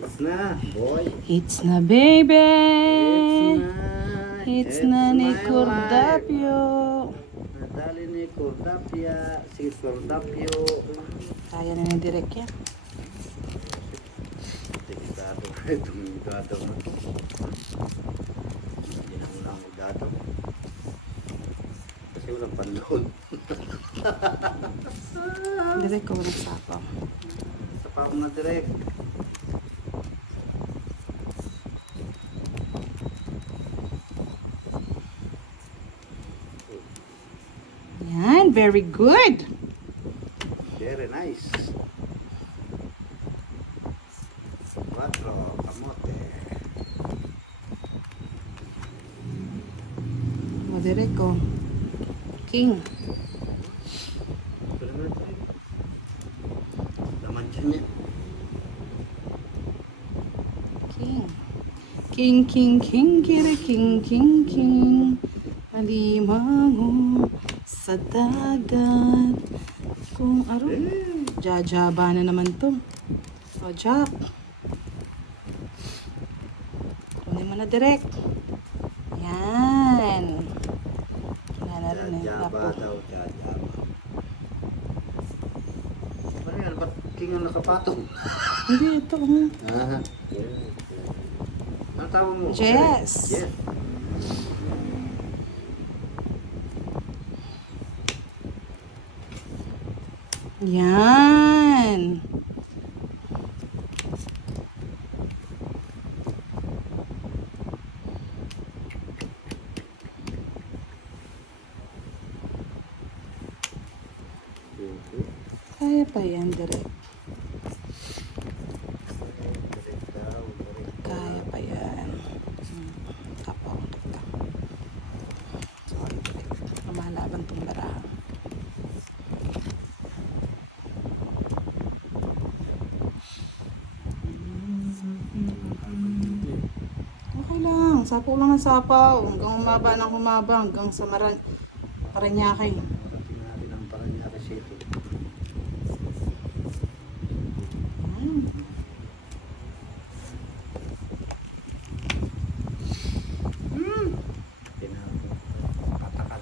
It's na, boy. It's na, baby. It's It's na ni my Cordapio. Nadali ni Cordapia, si Cordapio. Kaya na ni Direk yan. Delikado itong gato mo. Hindi na muna ang gato. Kasi walang pandoon. Direk ko walang sapaw. Sa paong na direct. Yan, very good. Very nice. Quattro, kamote. O, Direk ko. King. Pero naman ito. Naman dyan niya. King. King, king, king, kiri, king, king, king. Alimango sa dagat. Kung aro. Jajaba na naman to. O, Jack. Kunin mo na direct. Yan. Yan na rin eh. Jajaba Tapo. daw, jajaba. Ano yan? Ba't king ang nakapatong? Hindi, ito. Ah, ano tawag mo? Jess. Yes. Yan. Kaya pa yan, direct. Kaya pa yan. Tapaw. Sorry, direct. Lumalaban tong barahan. Okay lang. Sapaw lang ng sapaw. Hanggang humaba ng humaba. Hanggang sa Paranaque. Natin ang Paranaque City. Patakal.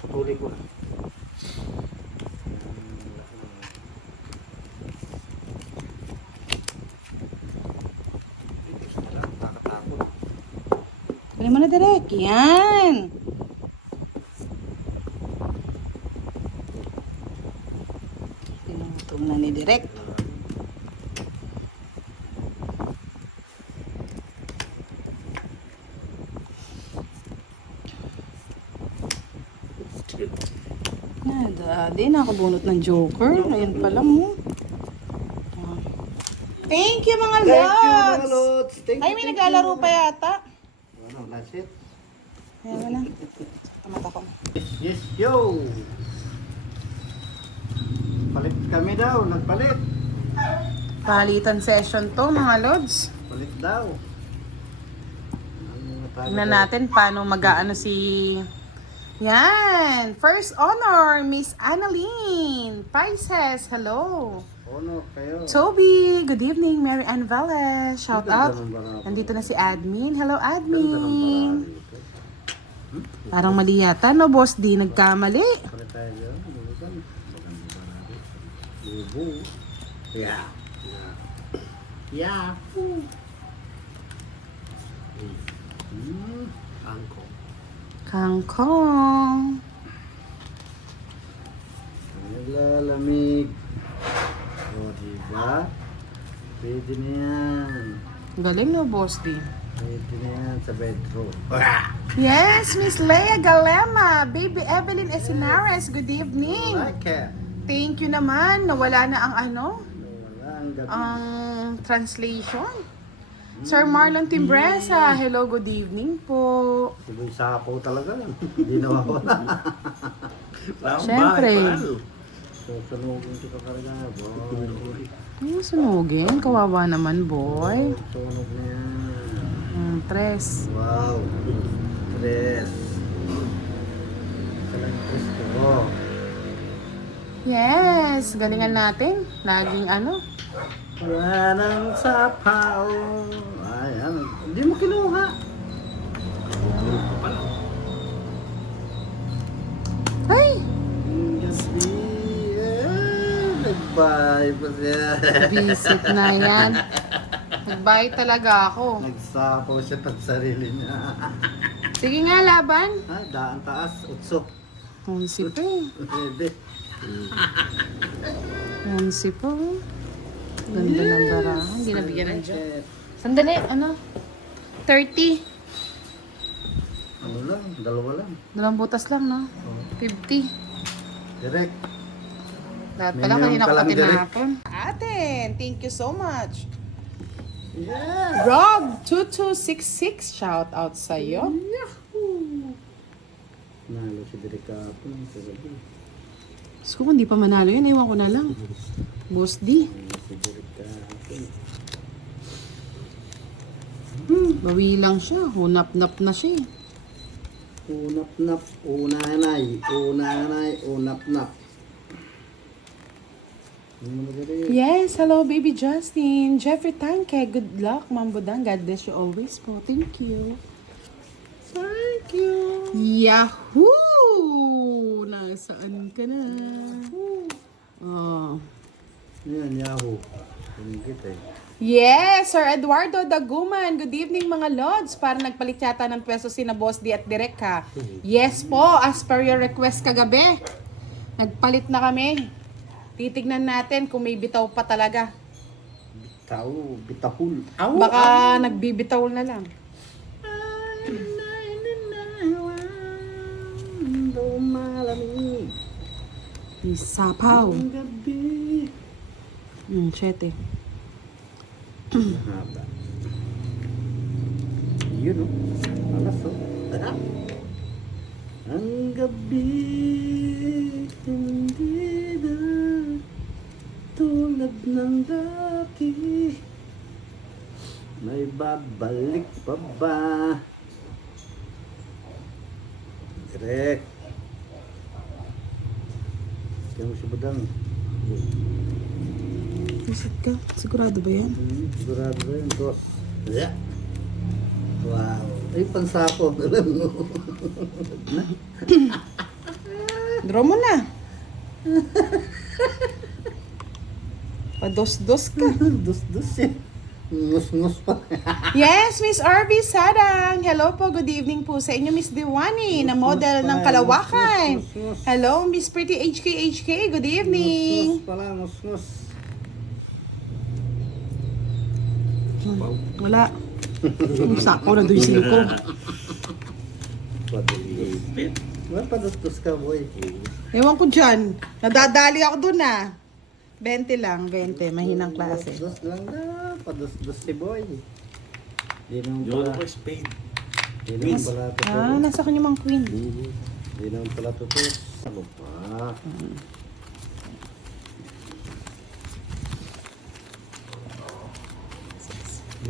Patuloy ko na. Kunin mo na direct. Yan. Tinutom na ni direct. Di nakabunot ng joker. Ayan pa lang mo. Thank you mga Thank you mga lods. lods. Thank Ay, you, may thank naglalaro you. pa yata. Ano, that's it. Ayan mo na. Tamata ko. Yes, yo! Palit kami daw, nagpalit. Palitan session to mga lods. Palit daw. Tingnan natin paano mag-aano si... Yan! First honor, Miss Annalyn. Prizes, hello. Ono kayo. Toby, good evening. Mary Ann Velez, shout Ganda out. ng barako. Nandito na si admin. Hello, Ganda ng admin. barako. Parang mali yata, no, boss? Di nagkamali. Palit tayo dyan. Bukan. Maganda barako. Bubu. Yeah. Yeah. Angko. Kangkong. Naglalamig. O, diba? Pwede na yan. Galing, no, boss? Di. Pwede na yan sa bedroom. Yes, Miss Leia Galema. Baby Evelyn Esinares, good evening. Like it. Thank you naman. Nawala na ang ano, Wala ang gabi. ang translation. Sir Marlon Timbresa, hello, good evening po. Siboy sapo talaga. Hindi nawawala. Siyempre. Susunugin kita talaga, boy. Ay, sunugin. Kawawa naman, boy. Sunog na yan. Tres. Wow. Tres. Salang tres ko. Yes! Galingan natin. Laging ano. Wala nang sapaw. Ayan. Hindi mo kinuha. Ay! Gabi. Nag-bye pa siya. Visit na yan. Nag-bye talaga ako. Nagsapaw siya pag sarili niya. Sige nga, laban. Daan taas. Utso. 11 pa eh. Bebe. 11 pa eh. Ganda ng barahan. Hindi nabigyan ng dyan. Sandali, ano? 30. Ano lang? Dalawa lang. Dalawang butas lang, no? Oh. 50. Direct. Lahat pala Minimum kanina ko ka pa lang, direct. tinapon. Aten, thank you so much. Yeah. Rob2266, shout out sa'yo. Yahoo! Nalo si Direk kapon sa gabi. Diyos ko, kung di pa manalo yun, ewan ko na lang. Boss D. Nalo si Direk kapon. Bawi lang siya. Hunap-nap na siya eh. Unap-nap, unanay, unanay, unap-nap. Ano mo Direk? Yes, hello baby Justin. Jeffrey Tanke, good luck, Ma'am Budang. God bless you always po. Thank you. Thank you. Yahoo! Nasaan ka na? Oh. Yan, Yahoo. Tingit eh. Yes, Sir Eduardo Daguman. Good evening mga Lods. Para nagpalit yata ng pwesto si na Boss D at Direk ha. Yes po, as per your request kagabi. Nagpalit na kami. Titignan natin kung may bitaw pa talaga. Bitaw, bitahul. Baka nagbibitaw na lang. Malamig. Isapaw. Ang gabi. 7. Mahaba. Yun o. Alas o. Ang gabi hindi na tulad ng dati. May babalik pa ba? Direk. Kaya mo si Budang. Visit ka? Sigurado ba yan? Sigurado ba yun, boss? Yeah. Wow. Ay, pansapo. Alam mo. Draw mo na. Pados-dos ka. Dus-dus eh. Ngus-ngus pa. Yes, Miss RV Sarang. Hello po, good evening po sa inyo, Miss Diwani, na model ng Kalawakan. Hello, Miss Pretty HK. Good evening. Ngus-ngus pala, ngus-ngus. Wala. Yung sako na doon sino ko. Padali. Well, padus-dus ka, boy. Ewan ko dyan. Nadadali ako doon ah. 20 lang, 20. Mahinang klase. Dus lang na. Padus-dus si boy. Di naman pala. Di naman pala ito. Ah, nasa kanya mang queen. Di naman pala ito. Ano pa?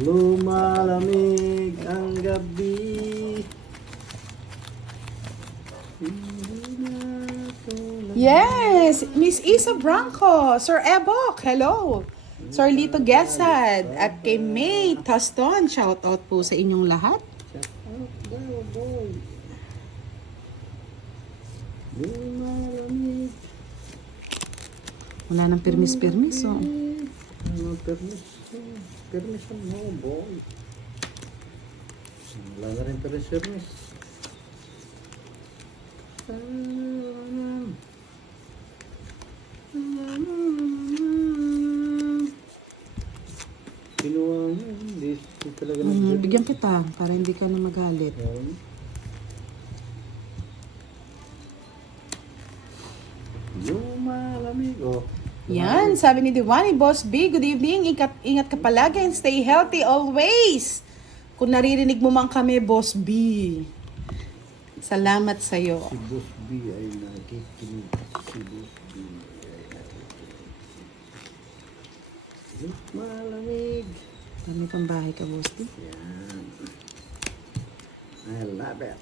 Lumalamig ang gabi. Yes, Miss Isa Branco, Sir Ebok, hello. Sir Lito Gesad, at kay May Taston, shout out po sa inyong lahat. Shout out daw, boy. Lumalamig. Wala nang permis-permis, oh. Ano, permis? Permis mo, boy. Wala na rin permis. Kinuha mo, hindi talaga Bigyan kita, para hindi ka na magalit. Lumalamig, oh. Yan, sabi ni Diwani, Boss B, good evening, ingat ka palagi and stay healthy always. Kung naririnig mo man kami, Boss B. Salamat sa'yo. Si Boss B ay nakikinig. Si Boss B ay Malamig. Dami pang bahay ka, Boss D. Yan. I love it.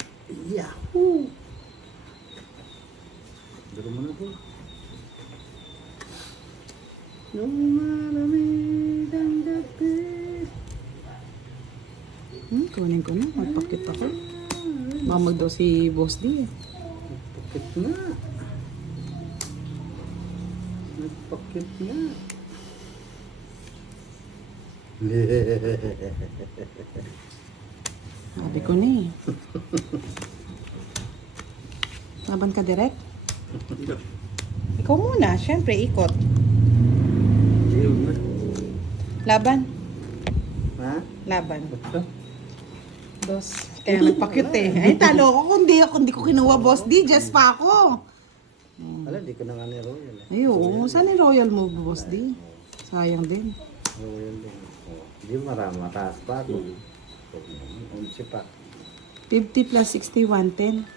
Yahoo! Duro mo na po. Yung malamig ang gabi. Kunin ko na. Magpakit ako. Mamag daw si Boss D eh. Nagpakit nga. Nagpakit nga. Sabi ko na eh. Laban ka direct? Ikaw muna. Siyempre, ikot. Laban. Ha? Laban. Ito? Dos. Kaya nagpa-cute eh. Ay, talo ko kung di ko kinuha, Boss D. Just pa ako. Alam, di ko na nga ni Royal. Ay, oo. Saan yung royal mo, Boss D? Sayang din. Royal din. Oh, di marami. Mataas pa ako. 11 pa. 50 plus 60, 110.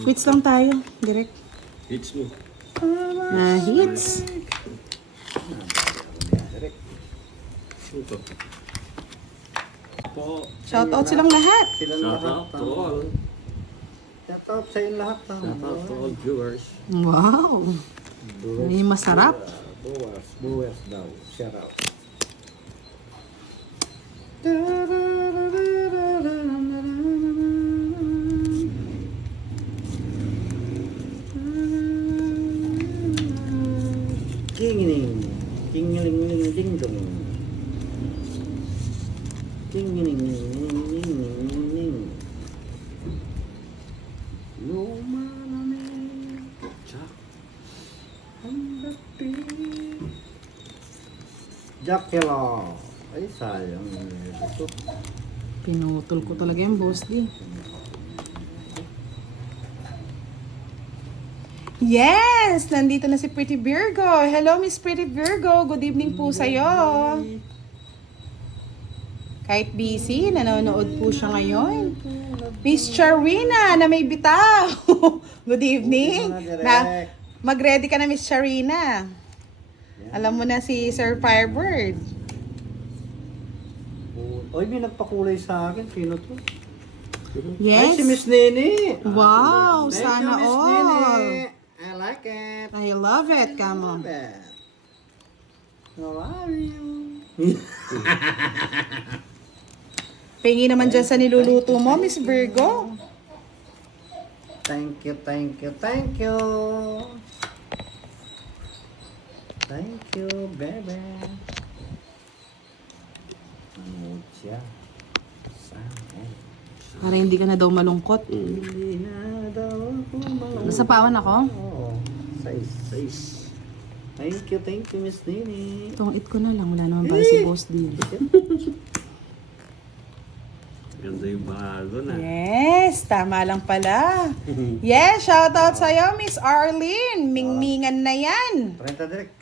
Quits lang tayo. Direct. Hits mo. Na hits. Direct. Ito. Po. Shoutout silang lahat. Sila Shout lahat. out to all. Shout out sa inyo lahat. Shout out to all viewers. Wow. May masarap. Buwers daw. Shout out. Kingiling. Kingiling ding dong. Kingiling. Lumalamig Jack. ang gabi. Jack Hello. Ay, sayang. Ito. Pinutol ko talaga yung Boss D. Yes! Nandito na si Pretty Virgo. Hello, Miss Pretty Virgo. Good evening po sa'yo. Kahit busy, nanonood po siya ngayon. Miss Charina na may bitaw. Good evening. Na, mag-ready ka na, Miss Charina. Alam mo na si Sir Firebird. Oy, may nagpakulay sa akin. Sino to? Yes. Ay, si Miss Nene. Wow, Thank sana you, Miss all. Nene. I like it. I love it, come on. Love it. How are you? Pingi naman dyan sa niluluto mo, Miss Virgo. Thank you, thank you, thank you. Thank you, baby. Ano siya? Saan? Para hindi ka na daw malungkot. Hindi na daw ako malungkot. Nasa pawan ako. Oo. Size. Thank you, Miss Nene. Itong it ko na lang. Wala naman pala si Boss D. Ganda yung bago na. Yes, tama lang pala. Yes, shoutout sa'yo, Miss Arlene. Mingmingan na yan. 30 direct.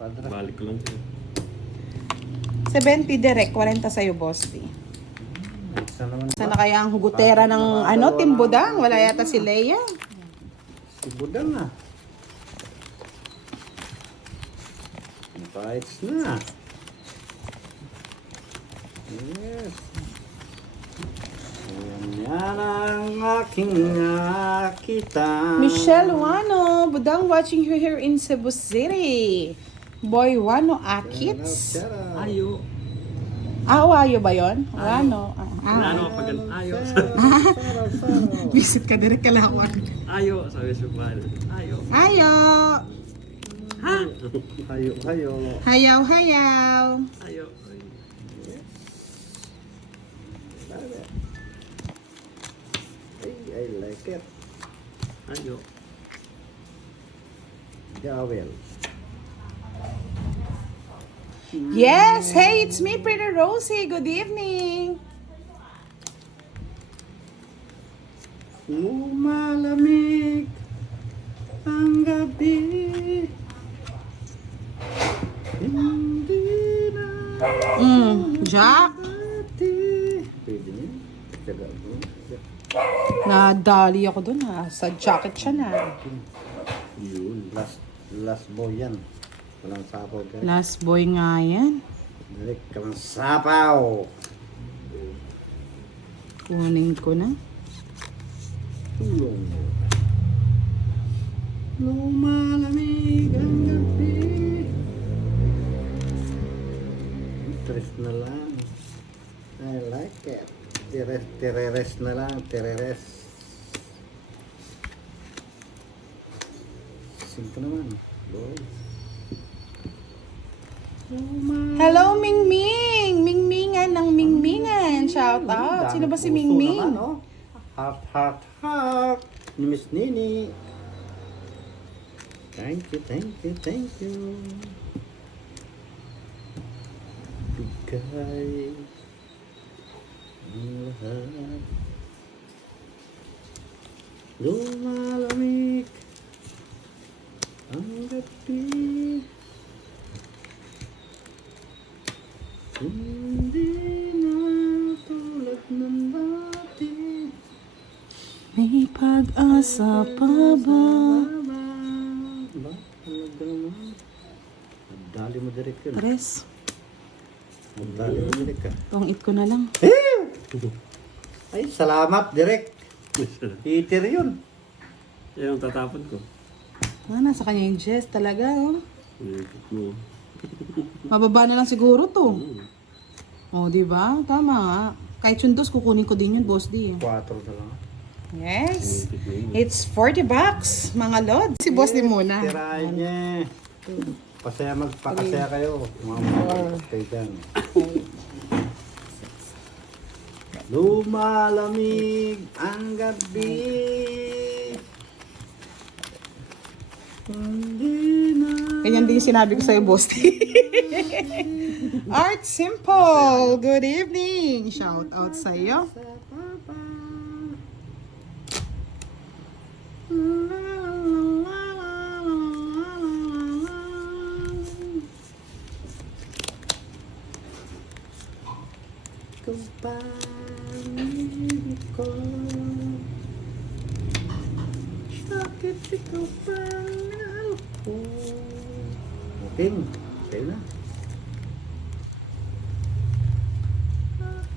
Padra. Balik ko lang siya. 70 direct, 40 sa'yo, Boss D. Saan naman Sana kaya ang hugutera ng Team Budang? Wala yata si Leia. Si Budang na. Bites na. Yes. Yan ang aking nakita. Michelle Wano, Budang watching you here in Cebu City. Boy Wano Akits. Ayo. Ayo ba yun? Wano. Wala naman pag ayo. Visit ka direct kalawan. Ayo. Sabi si Bal. Ayo. Ayo. Ha? Hayo. Hayaw, hayaw. Ayo. I like it. Ayo. Jawel. Yes, hey, it's me, Pretty Rosie. Good evening. Lumalamig ang gabi. Hindi na Jack. pati. Pwede niya. Tsaga ko. Nadali ako dun ha. Sa jacket siya na. Yun. Last boy yan. Walang sapaw ka. Last boy nga yan. Direk ka ng sapaw. Kunin ko na. Tulong mo. Lumalamig ang gabi. Tres na lang. I like it. Tereres na lang. Tereres. 5 naman. Boy. Hello, Mingming! Mingmingan ng Mingmingan. Shout out. Sino ba si Mingming? Naman, oh. Heart, heart, heart. Ni Miss Nini. Thank you, thank you, thank you. Bigay ang lahat. Lumalamig ang gabi. Hindi na tulad ng dati. May pag-asa pa ba? Ba? Talaga naman. Nagdali mo direct yun. Tres. Nagdali mo direct ka. Tungit ko na lang. Ay, salamat direct. Peter yun. Yan ang tatapon ko. Nasa kanya yung Jess talaga, oh. Ikot mo. Mababa na lang siguro to. Oh, di ba? Tama nga. Kahit yung dos, kukunin ko din yun, Boss D. 4 na lang. Yes. It's 40 bucks, mga lods. Si Boss D muna. Tirahin niya. Pasaya magpakasaya kayo. Mga kayo dyan. Lumalamig ang gabi. Hindi na. Ganyan din yung sinabi ko sa'yo, Boss D. Art Simple, good evening. Shout out sa'yo. Sa papa. Kung pag-ibig ko, bakit ikaw pa mahal ko? Okay, sa'yo na.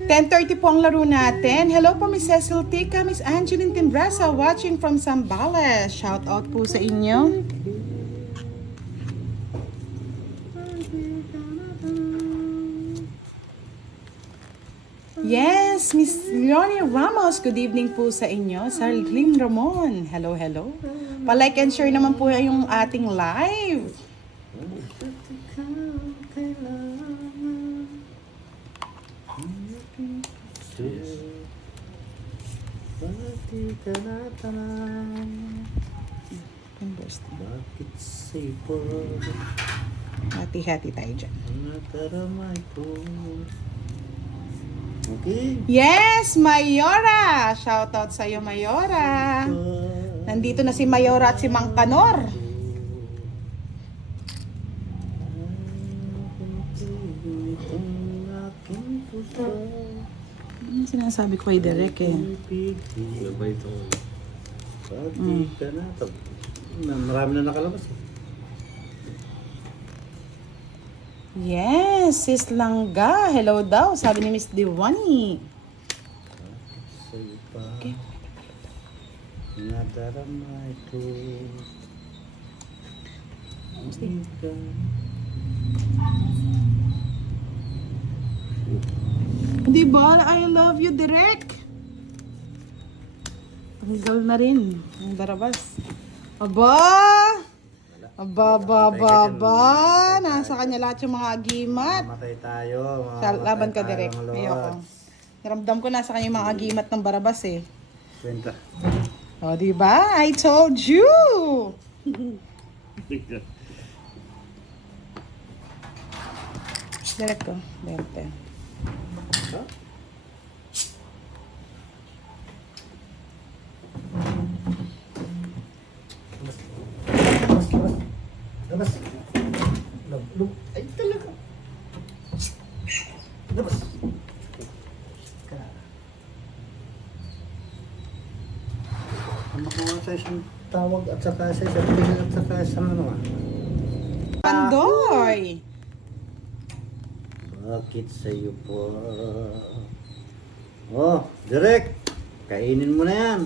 10:30 po ang laro natin. Hello po, Miss Cecil Tika, Miss Angeline Timbrasa, watching from Zambales. Shout out po sa inyo. Yes, Miss Leonie Ramos, good evening po sa inyo. Sarlene Ramon, hello, hello. Pa-like and share naman po yung ating live. Bakit ka natanang? Bakit sa'yo po Hati-hati tayo dyan. ang nakaramay ko? Okay. Yes, Mayora! Shout out sa iyo, Mayora. Nandito na si Mayora at si Mang Kanor. Ano sinasabi ko kay Derek eh? Ano ba ito? Bakit ka marami na nakalabas eh. Yes, Sis Langga. Hello daw, sabi ni Miss Diwani. Sa'yo pa nadaramay ko. Di ba? I love you, Derek. Tanggal na rin ang barabas. Aba! Aba. Nasa kanya lahat yung mga agimat. Mamatay tayo. Laban ka, Derek. Ayoko. Naramdam ko nasa kanya yung mga agimat ng barabas eh. Kwenta. O, di ba? I told you! Derek ko. Derek. Huh? Labas. Ay, talaga. Labas. Ang makuha sa isang tawag at saka sa isang tingin at saka sa ano ah. Doy. Bakit sa'yo po? Oh, direct. Kainin mo na yan.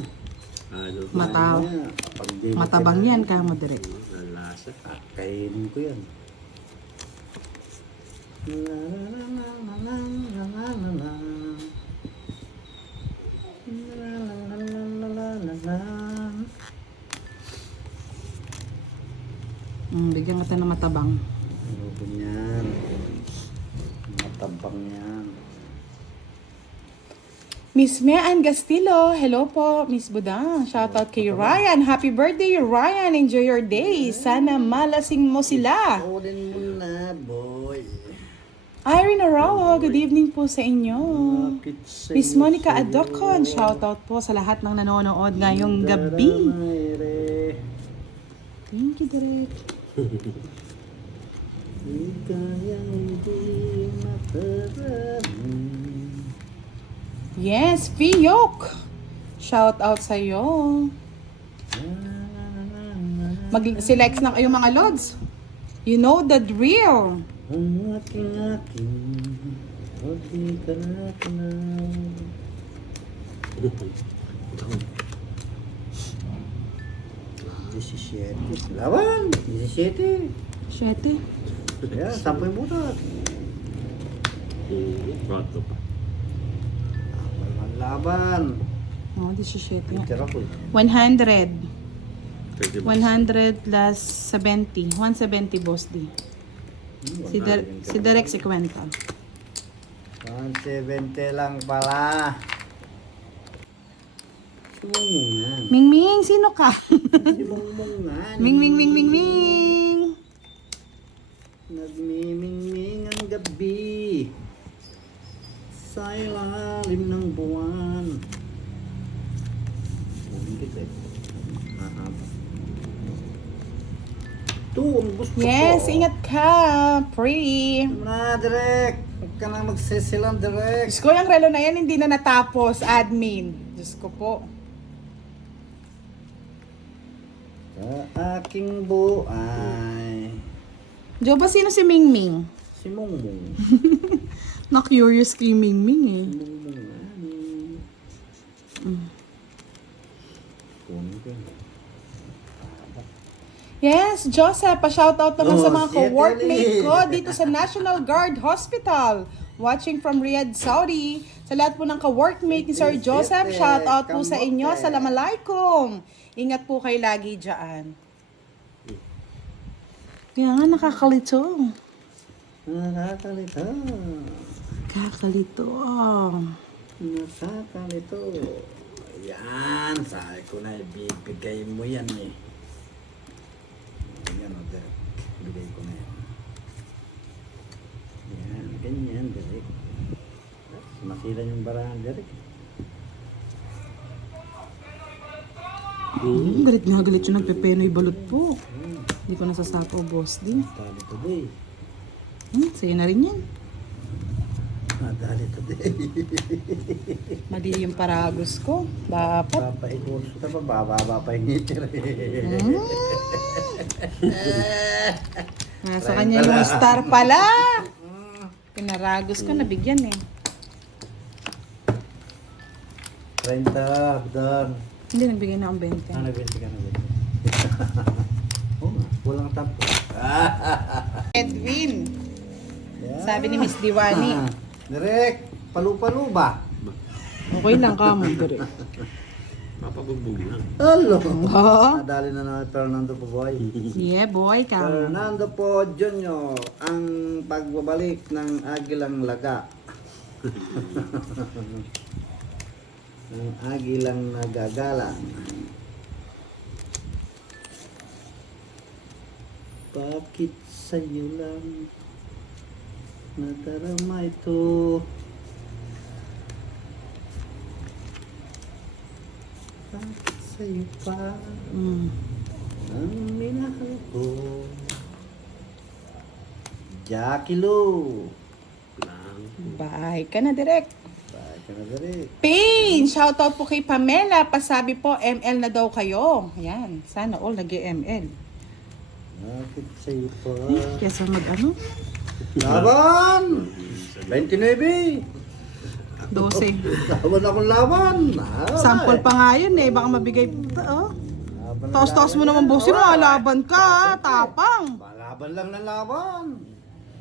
Ano? Mata- Kainin mo yan. Pag di mo Matabang kinain, yan ka mo direct. Nalasa. Kainin ko yan. La la la la la la la la la. La la la la la la la. Bigyan kita ng matabang. Ano po yan? Matabang yan. Miss Mean Gastillo, hello po, Miss Budang. Shoutout kay Ryan. Happy birthday, Ryan. Enjoy your day. Sana malasing mo sila. Kaulin mo na, boy. Irene Arawo, good evening po sa inyo. Bakit sa'yo Miss Monica sa'yo? Adocon, shoutout po sa lahat ng nanonood ngayong gabi. Daramay-re. Thank you, Direk. Di kayang hindi makarami. Yes, Fiyok. Shoutout sa iyo. Mag-select na kayo mga lods. You know the drill. Ang aking, huwag di ka na tanaw. 17. Laban! 17. 7. Kaya, 10 butot. Prato pa. Laban. Oh, 17. Picture ako eh. 100. 30 bucks. 100 plus 70. 170, Boss D. Si Derek si Kwenta. 170 lang pala. Sumungmung yan. Mingming, sino ka? Sumungmung nga. Ming. Nagmimingming ang gabi sa ilalim ng buwan. Bumigit eh. Mahaba. Ito, ang gusto Yes, ko. ingat ka. Pre. Ano na, direct. Huwag ka na magsisilang, direct. Diyos ko, yung relo na yan hindi na natapos, admin. Diyos ko po. Sa aking buhay. Diyo ba sino si Mingming? Si Mungmung. Na-curious kay Mingming eh. Mungmung nga. Kunin ko yun. Yes, Joseph, pa-shoutout naman sa mga si co-workmate Ethel. ko dito sa National Guard Hospital. Watching from Riyadh, Saudi. Sa lahat po ng ka-workmate ni Sir Joseph, shoutout po sa inyo. Assalamualaikum. Ingat po kayo lagi dyan. Kaya nga nakakalito. Nakakalito. Kakalito. Nakakalito. Ayan, sabi ko na ibibigay mo yan eh. Ayan o, Derek. Bigay ko na yan. Ayan, ganyan, Derek. Masilan yung barahan, Derek. Galit na galit yung nagpepenoy balot po. Hindi ko nasasapaw, boss din. Dali today. Sa'yo na rin yan. Dali today. Mali yung paragos ko. Dapat. Papaikot ka pa, bababa pa yung ngiter eh. Nasa kanya yung star pala. Pinaragos ko, nabigyan eh. 30, Abdan. Hindi, nagbigay na akong 20. Nabinti ka na ba? Oo nga, walang tampo. Edwin. Yeah. Sabi ni Miss Diwani. Direk, palu-palu ba? Okay lang ka mo, Dre. Papabugbog lang. Hello. Oo. Nadali na naman Fernando Poboy. Yeah, boy, ka. Fernando po Jr. ang pagbabalik ng Agilang Laga. Ang Agilang Nagagala. Bakit sa'yo lang nadarama ito? Bakit sa'yo pa ang minahal ko? Jackie Lou. Lang. Bye ka na, direct. Bakit ka na dali? Pain! Shoutout po kay Pamela. Pasabi po, ML na daw kayo. Ayan. Sana all nag-ML. Bakit sa'yo pa? Kesa mag-ano? Laban! 29! 12. Laban akong laban! Sample pa nga yun eh. Baka mabigay. Oh. Taos-taos mo naman, boss. Sino laban ka? Tapang. Laban lang ng laban.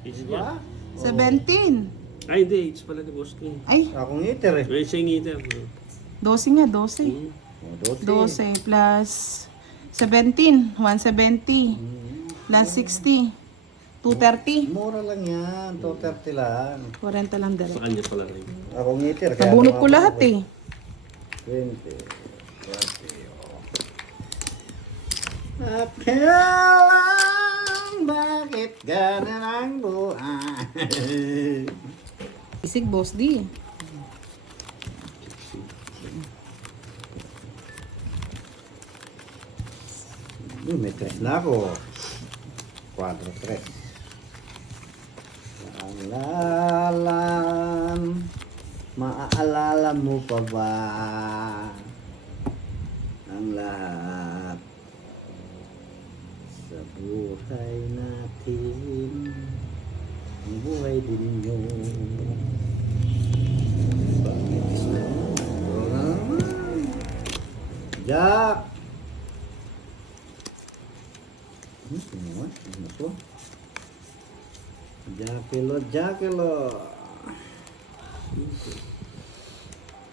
Age Diba? niya. 17. Ay, hindi. Age pala ni Boss King. Ay, Akong ngiter eh. May siya ngiter. 12 nga, 12. 12 plus 17. 170. Plus 60. 230. Mura lang yan. 230 lang. 40 lang Sa direct. kanya pala rin. Akong ngiter. Nabunot ko lahat eh. 20. 30. Apelang, bakit ganun ang buhay? Isig, boss D. May tres na ako. 4-3. Alalan, maaalala mo pa ba ang lahat sa buhay natin, ang buhay din nyo. Bakit naman? Jack! Ano to? Jackelo.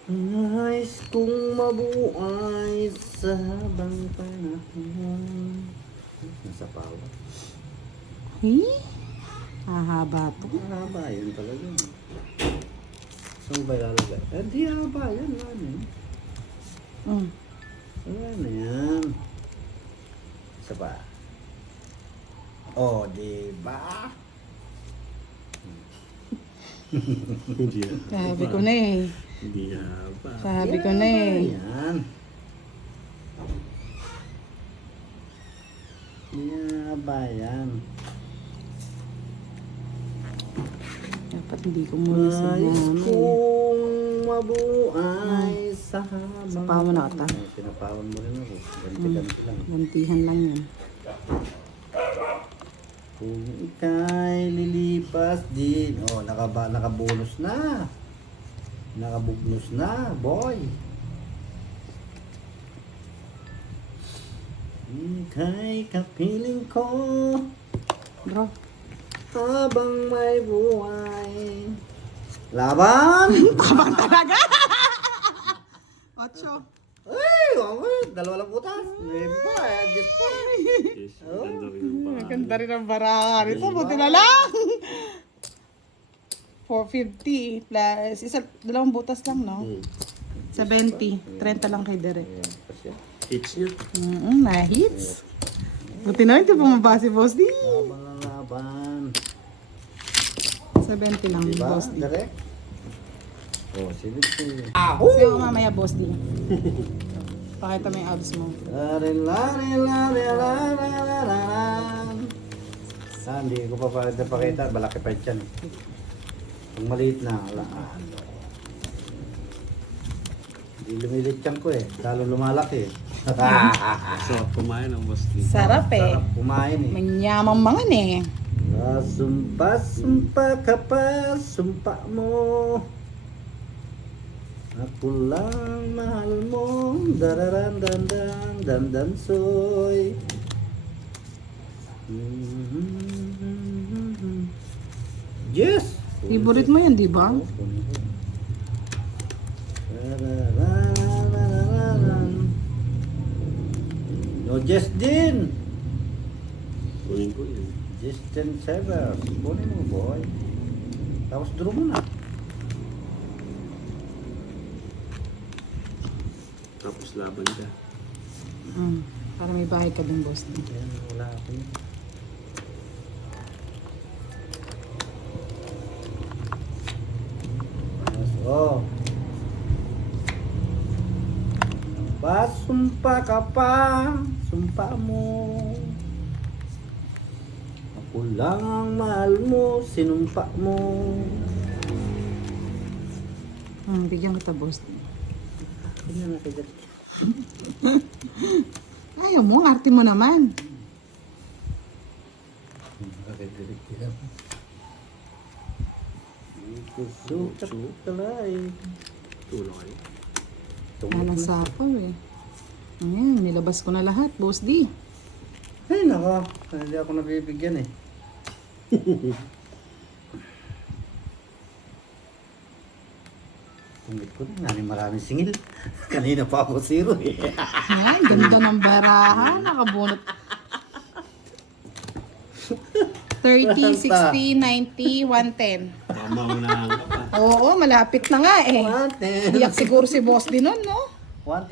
Nais kong mabuhay sa habang panahon. Nasa pawa. Hahaba to. Haba yun talaga. Saan ba ilalagay? Di haba yan. Ano yun? Ano yan? Isa pa. Oh, diba? Hindi Sabi ko na eh. Hindi haba. Sabi ko na eh. Yan. Haba yan. Dapat hindi ko muna sa Nais mama. kong mabuhay sa habang... Sapawan na ata. Sinapawan mo rin ako. Ganti-ganti lang. Gantihan lang yan. Kung ika'y lilipas din. Oh, nakabonus na. Nakabugnos na, boy. Ika'y kapiling ko Bro. habang may buhay. Laban! Tabang talaga! 8. Ay, dalawa lang butas. Diba, just pa. Yes, ganda rin ang pangalan. Ganda rin ang barangan. Ito, buti na lang. 450 plus, dalawang butas lang, no? 70. 30 lang kay Derek. Age niya. Na-hits. Buti na, hindi bumaba si Boss D. Laban lang laban. 70 lang, Diba, Boss D. direct? Oh, sige. Kasi ako mamaya, Boss D. Pakita mo yung abs mo. Hindi ko pa pakita. Malaki pa yan. Ang maliit na. Hindi lumilit yan ko eh. Lalo lumalaki. Sarap kumain ang Boss King. Sarap eh. Sarap kumain eh. Manyamang mangan eh. Sumpa ka pa, sumpa mo. Ako lang mahal mo. Dararan dandan dandan soy. Yes! Favorite mo yan, di ba? No, Jess din. Kunin ko yun. Justin Severs. Kunin mo, boy. Tapos draw mo na. Tapos laban ka. Para may bahay ka din, Boss D. Ayan, wala ako yun. Oh. Pasumpa ka pa, sumpa mo. Ako lang ang mahal mo, sinumpa mo. Bigyan kita, Boss D. Tingnan natin dito. Ayaw mo, arte mo naman. Kagalitin. Kusok. Kalay. Tulong kayo. Nalasapaw eh. Ayan, nilabas ko na lahat, Boss D. Ay, nako. Hindi ako nabibigyan eh. Tumit ko na nga, maraming singil. Kanina pa ako 0 eh. Ayan, ganda ng baraha. Nakabunot. 30, 60, 90, 110. Mamaunahan ka pa. Oo, malapit na nga eh. 110. Iyak siguro si Boss D nun, no? 110.